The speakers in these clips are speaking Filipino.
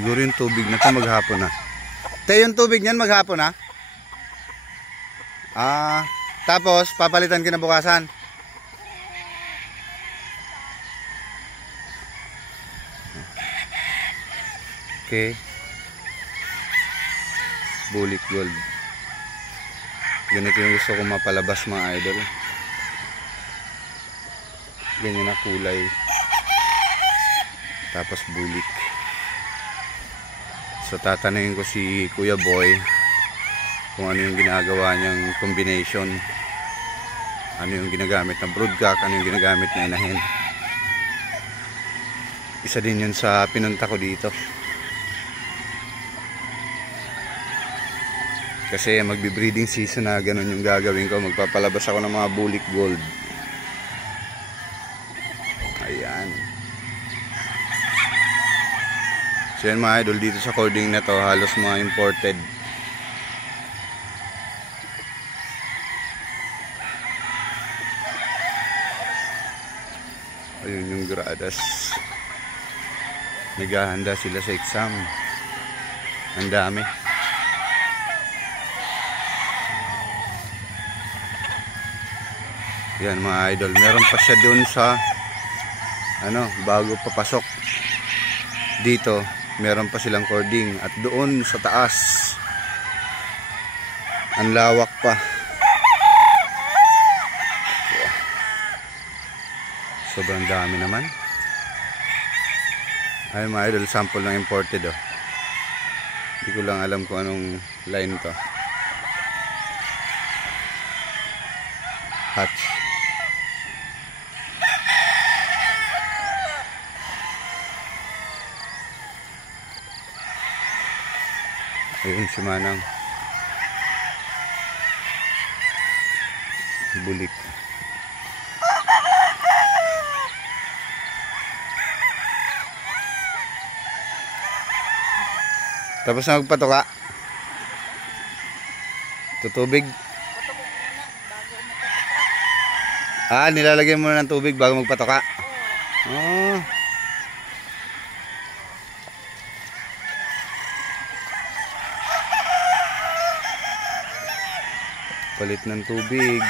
Siguro yung tubig na to maghapon na. Te, yung tubig niyan maghapon na? Tapos papalitan kinabukasan. Okay. Bulik gold. Ganito yung gusto kong mapalabas mga idol. Ganyan na kulay. Tapos bulik. So tatanungin ko si Kuya Boy kung ano yung ginagawa niyang combination. Ano yung ginagamit na broodcock, ano yung ginagamit na inahin. Isa din yun sa pinunta ko dito. Kasi magbe-breeding season na ganun yung gagawin ko. Magpapalabas ako ng mga bulik gold. Ayan. So yan mga idol, dito sa cording na to, halos mga imported. Ayun yung gradas. Naghahanda sila sa exam. Ang dami. Yan mga idol, meron pa siya doon sa bago papasok dito, meron pa silang cording. At doon sa taas ang lawak pa. Sobrang dami naman. Ay mga idol, sample ng imported oh. Hindi ko lang alam kung anong line to. Hatch. Ayun si Manang. Bulik. Tapos na magpatoka. Tutubig. Nilalagyan mo na ng tubig bago magpatoka. Oh. Palit ng tubig.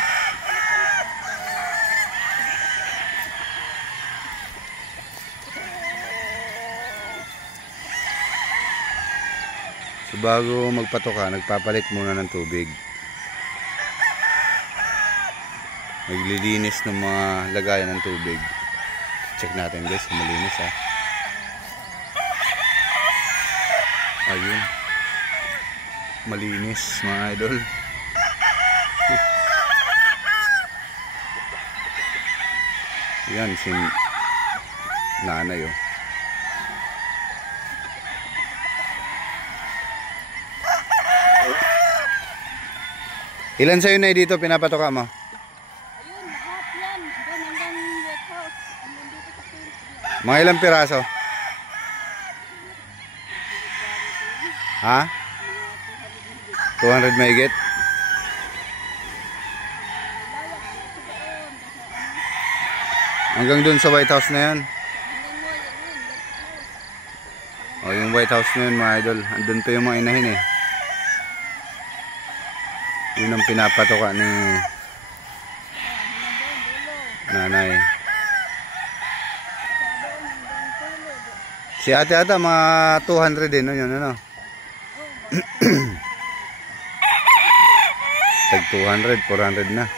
So bago magpatoka, nagpapalit muna ng tubig. Naglilinis ng mga lagayan ng tubig. Check natin guys kung malinis ha. Ayun. Malinis mga idol. Yan si nanay oh. Ilan sa'yo na dito pinapatoka mo? Ayun, lahat yan. Doon hanggang wet house. Hanggang dito sa field. Mga ilang piraso? Ha? 200 mahigit? Hanggang dun sa White House na yan? O yung White House na yun mga idol. Andun pa yung mga inahin eh. Yun ang pinapatoka ni nanay. Si ate ata mga 200 din, no? Yun, ano? Tag 200, 400 na.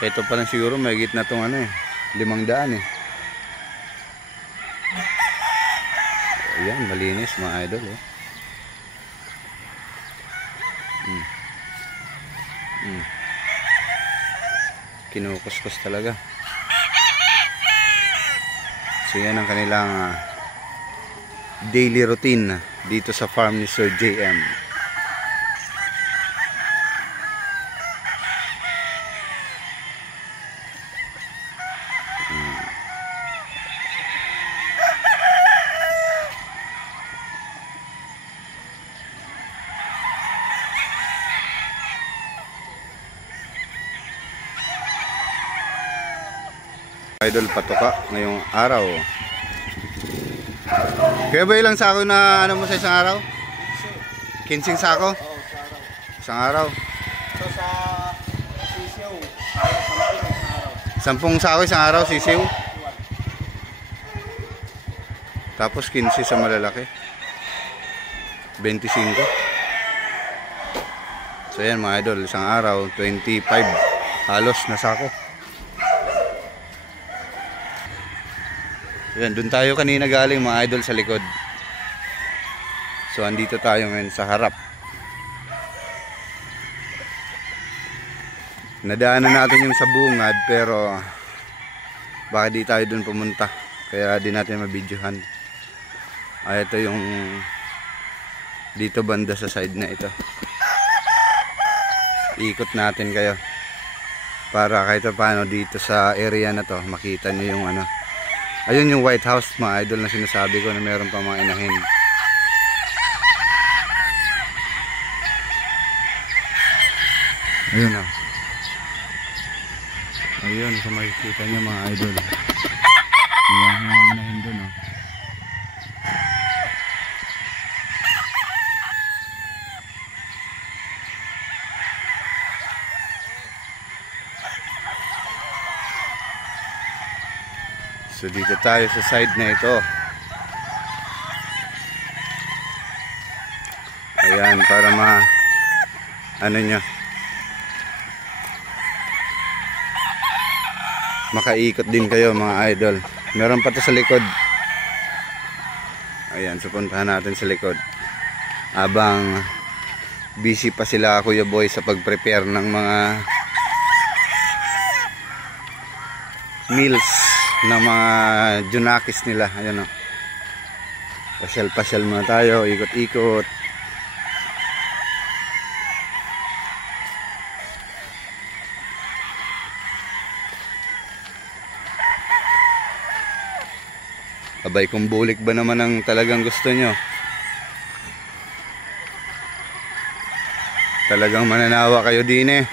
Ito pa lang siguro may gitna tong 500 eh. Ayan, malinis mga idol oh. Kinukuskus talaga. So yan ang kanilang daily routine dito sa farm ni Sir JM. Idol, patuka ngayong araw. Kaya ba ilang sako na ano mo sa isang araw? 15 sako? Oo, sa araw. Isang araw. So sa sisiyo, kaya 10 10 sa araw. sako isang araw, sisiw. Tapos 15 sa malalaki. 25. So yan mga idol, isang araw, 25 halos na sako. So yan, dun tayo kanina galing mga idol sa likod. So andito tayo ngayon sa harap. Nadaanan natin yung sa bungad pero baka di tayo dun pumunta. Kaya di natin mabidyohan. Ay, ito yung dito banda sa side na ito. Ikot natin kayo para kahit paano dito sa area na to makita nyo yung ano. Ayun yung White House mga idol na sinasabi ko na meron pa mga inahin. Ayun o. Ayun, sa makikita nyo mga idol. Yan yung mga inahin dun o. So dito tayo sa side na ito. Ayan, para ano nyo, makaikot din kayo mga idol. Meron pa to sa likod. Ayan, so puntahan natin sa likod. Habang busy pa sila Kuya Boy sa pag-prepare ng mga meals na mga junakis nila. Ayan o. Pasyal-pasyal muna tayo, ikot-ikot. Abay, kung bulik ba naman ang talagang gusto nyo, talagang mananawa kayo din eh.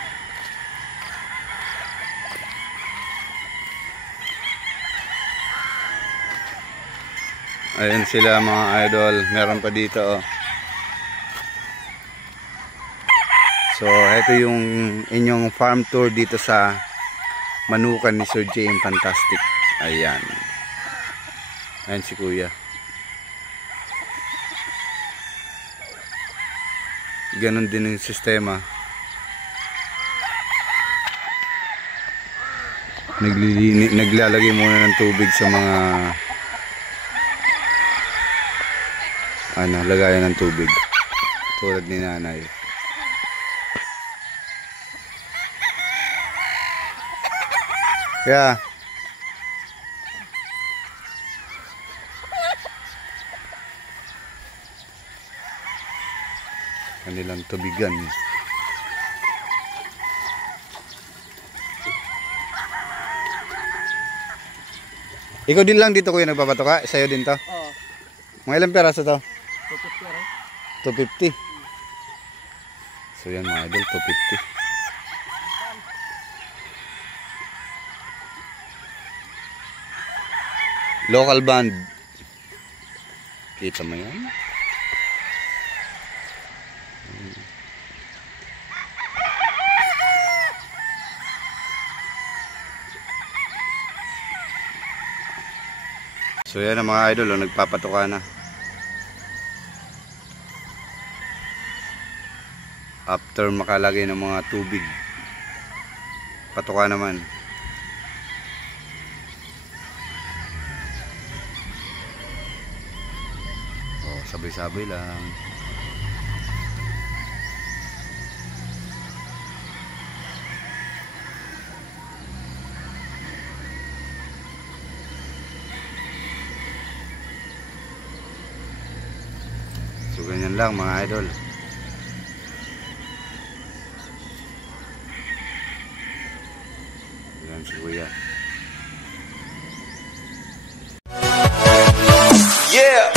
Ayan sila mga idol. Meron pa dito oh. So ito yung inyong farm tour dito sa Manukan ni Sir JM Fantastic. Ayan. Ayan si Kuya. Ganon din yung sistema. Naglalagay muna ng tubig sa mga lagayan ng tubig tulad ni nanay. Kaya kanilang tubigan. Ikaw din lang dito kuya nagpapato ka? Sa'yo din to? Oo. Mga ilang peraso to? 250 250. So yan mga idol, 250. Local band. Kita mo yan? So yan ang mga idol, nagpapatuka na. After makalagay ng mga tubig, patuka naman. Oh, sabay-sabay lang. So ganyan lang mga idol. Yan si Kuya. Yeah.